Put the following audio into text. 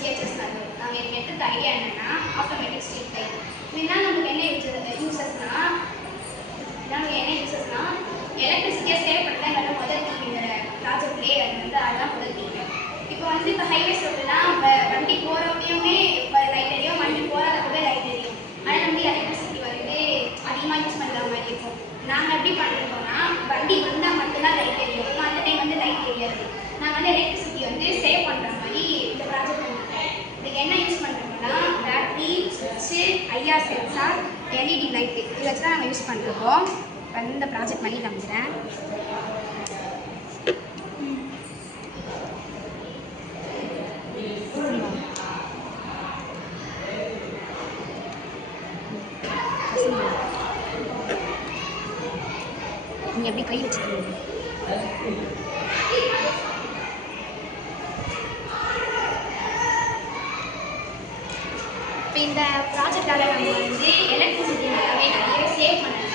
GHS நகர். நாங்கள் எனக்கு எடுத்த ஐடியா என்னன்னா ஆட்டோமேட்டிக் ஸ்ட்ரீட் லைட். இதனால் நமக்கு என்ன யூசஸ்னா எலக்ட்ரிசிட்டியை சேவ் பண்ண தான் நல்லா முதல் இந்த ப்ராஜெக்ட்லேயே அது வந்து அதுதான் முதல் தீங்க. இப்போ வந்து இப்போ ஹைவேஸ் ரோட்லாம் வண்டி போகிறப்பையுமே இப்போ லைட் எரியும், வண்டி போகிறப்பவே லைட் எரியும். அதனால் வந்து எலக்ட்ரிசிட்டி வந்து அதிகமாக யூஸ் பண்ணுற மாதிரி இருக்கும். நாங்கள் எப்படி பண்ணிருக்கோம்னா வண்டி வந்தால் மட்டும்தான் லைட் எரியும், அந்த டைம் வந்து லைட் எரியாது. நாங்கள் வந்து எலக்ட்ரிசிட்டி வந்து சேவ் பண்ணுற மாதிரி இந்த ப்ராஜெக்ட் பண்ணிருக்கோம். இதுக்கு என்ன யூஸ் பண்ணுறோம்னா பேட்டரி, சுவிட்சு, ஐஆர் சென்சார், எல்இடி லைட்டு இதை வச்சு தான் நாங்கள் யூஸ் பண்ணிருக்கோம். இப்போ இந்த ப்ராஜெக்ட் பண்ணி காமிக்கிறேன். நீங்கள் எப்படி கை வச்சுக்கணும். இப்போ இந்த ப்ராஜெக்டால் நம்ம வந்து எலக்ட்ரிசிட்டி நிறைய சேவ் பண்ணலாம்.